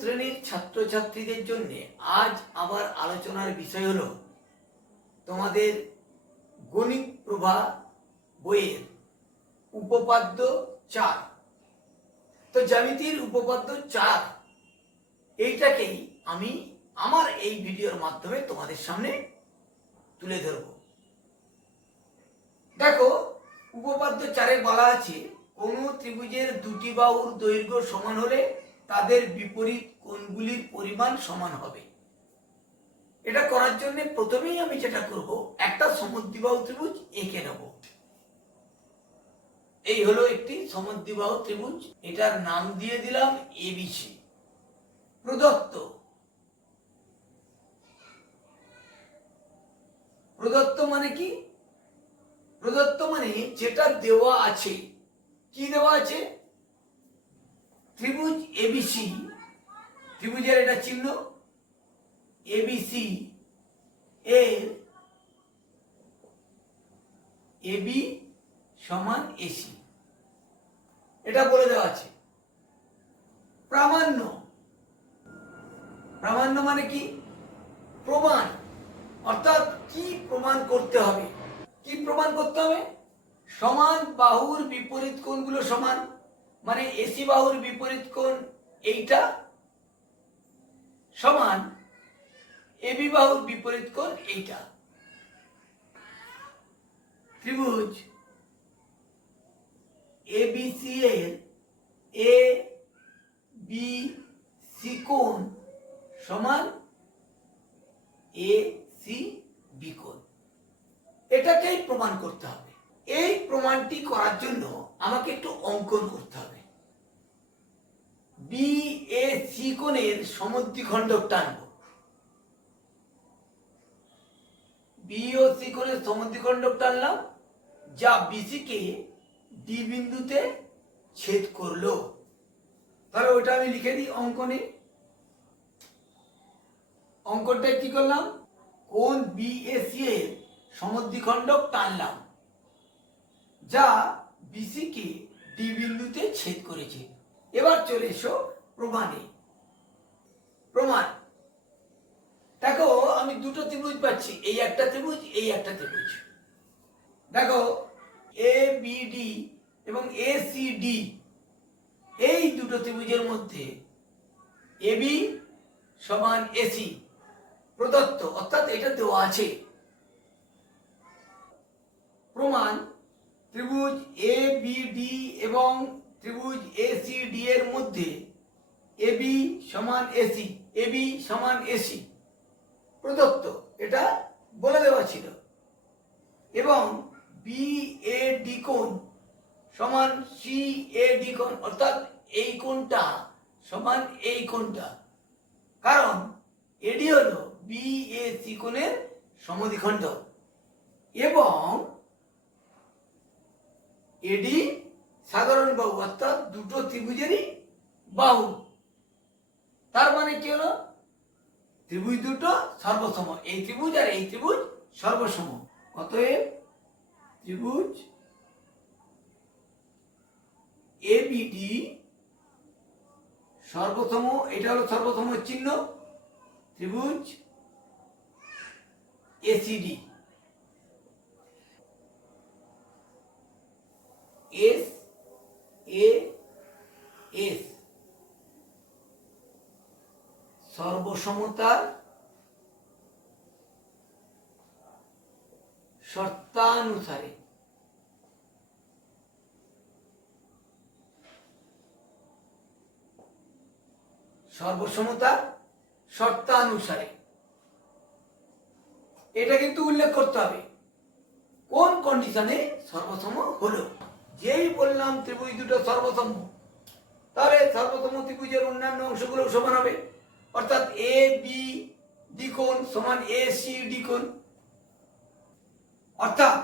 শ্রেণির ছাত্রছাত্রীদের জন্য আজ আবার আলোচনার বিষয় হলো তোমাদের গণিত প্রভা বইয়ের উপপাদ্য চার। তো জ্যামিতির উপপাদ্য চার, এইটাকেই আমি আমার এই ভিডিওর মাধ্যমে তোমাদের সামনে তুলে ধরব। দেখো, উপপাদ্য চারে বলা আছে, কোন ত্রিভুজের দুটি বাহুর দৈর্ঘ্য সমান হলে তাদের বিপরীত কোণগুলির পরিমাণ সমান হবে। এটা করার জন্য প্রথমেই আমি যেটা করব, একটা সমদ্বিবাহু ত্রিভুজ এঁকে নেব। এই হলো একটি সমদ্বিবাহু ত্রিভুজ। এটার নাম দিয়ে দিলাম এবিসি প্রদত্ত। প্রদত্ত মানে কি? প্রদত্ত মানে যেটা দেওয়া আছে। কি দেওয়া আছে? ত্রিভুজ এবিসি ত্রিভুজের এটা চিহ্ন এবিসি এর এবি সমান এসি এটা বলে দেওয়া আছে। প্রামাণ্য। প্রামাণ্য মানে কি? প্রমাণ। অর্থাৎ কি প্রমাণ করতে হবে? কি প্রমাণ করতে হবে? সমান বাহুর বিপরীত কোণগুলো সমান। মানে এসি বাহুর বিপরীত কোণ এইটা? সমান এবি বাহুর বিপরীত কোণ এইটা। ত্রিভুজ। এবিসি এর এ বি সি কোণ সমান এ সি বি কোণ। এটাকেই প্রমাণ করতে হবে। এই প্রমাণটি করার জন্য আমাকে একটু অঙ্কন করতে হবে। বি এ সি কোণের সমদ্বিখণ্ডক টানব। বি ও সি কোণের সমদ্বিখণ্ডক টানলাম, যা বিসি কে ডি বিন্দুতে ছেদ করল। তাহলে ওটা আমি লিখে দিই অঙ্কনে। অঙ্কনটা কি করলাম? কোন বিএসি এর সমদ্বিখণ্ডক টানলাম, যা বিসি কে ডি বিন্দুতে ছেদ করেছে। এবার চলে এসো প্রমাণে প্রমাণ দেখো আমি দুটো ত্রিভুজ পাচ্ছি, এই একটা ত্রিভুজ, এই একটা ত্রিভুজ। দেখো এ বিডি এবং এ সি ডি এই দুটো ত্রিভুজের মধ্যে এবি সমান এসি প্রদত্ত, অর্থাৎ এটা দেওয়া আছে। প্রমাণ ত্রিভুজ এ বি ডি এবং ত্রিভুজ এ সি ডি এর মধ্যে এবি সমান এসি এবি সমান এসি প্রদত্ত, এটা বলে দেওয়া ছিল। এবং বি এ ডি কোণ সমান সি এ ডি কোণ, অর্থাৎ এই কোণটা সমান এই কোণটা। কারণ এডি হলো বি এ সি কোণের সমদ্বিখণ্ড। এবং এডি সাধারণ বাহু, অর্থাৎ দুটো ত্রিভুজেরই বাহু। তার মানে কি হলো? ত্রিভুজ দুটো সর্বসম। এই ত্রিভুজ আর এই ত্রিভুজ সর্বসম। অতএব ত্রিভুজ এ এবিডি সর্বসম, এটা হলো সর্বসম চিহ্ন। ত্রিভুজ এসিডি এস এ এস সর্বসমতার শর্তানুসারে। সর্বসমতার শর্তানুসারে। এটা কিন্তু উল্লেখ করতে হবে। কোন কন্ডিশনে সর্বসম হলো? যেই বললাম ত্রিভুজ দুটো সর্বসম, তাহলে সর্বসম ত্রিভুজের অন্যান্য অংশগুলো সমান হবে। অর্থাৎ এ বি দ্বিকোণ সমান এ সি দ্বিকোণ। অর্থাৎ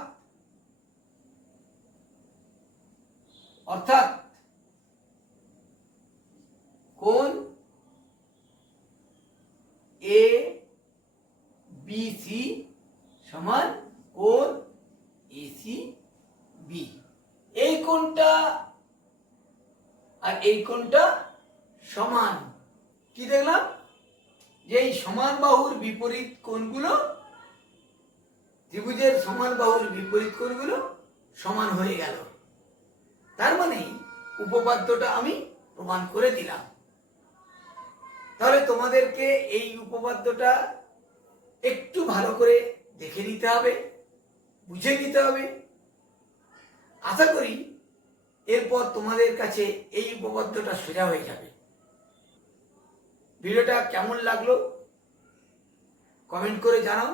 অর্থাৎ কোন এ বি সি সমান কোন এ সি বি কোণটা আর এই কোণটা সমান। কি দেখলাম? যে এই সমান বাহুর বিপরীত কোণগুলো, ত্রিভুজের সমান বাহুর বিপরীত কোণগুলো সমান হয়ে গেল। তার মানে উপপাদ্যটা আমি প্রমাণ করে দিলাম। তাহলে তোমাদেরকে এই উপপাদ্যটা একটু ভালো করে দেখে নিতে হবে, বুঝে নিতে হবে। আশা করি এরপর তোমাদের কাছে এই উপপাদ্যটা সোজা হয়ে যাবে। ভিডিওটা কেমন লাগল কমেন্ট করে জানাও।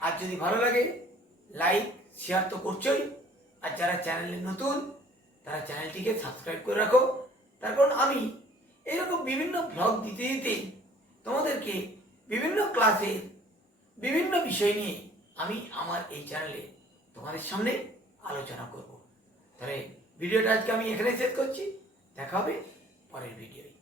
আর যদি ভালো লাগে লাইক শেয়ার তো করছোই। আর যারা চ্যানেলে নতুন, তারা চ্যানেলটিকে সাবস্ক্রাইব করে রাখো। তার কারণ আমি এরকম বিভিন্ন ব্লগ দিতে দিতে তোমাদেরকে বিভিন্ন ক্লাসে বিভিন্ন বিষয় নিয়ে আমি আমার এই চ্যানেলে তোমাদের সামনে আলোচনা করব। তাহলে ভিডিওটা আজকে আমি এখানেই শেষ করছি। দেখা হবে পরের ভিডিও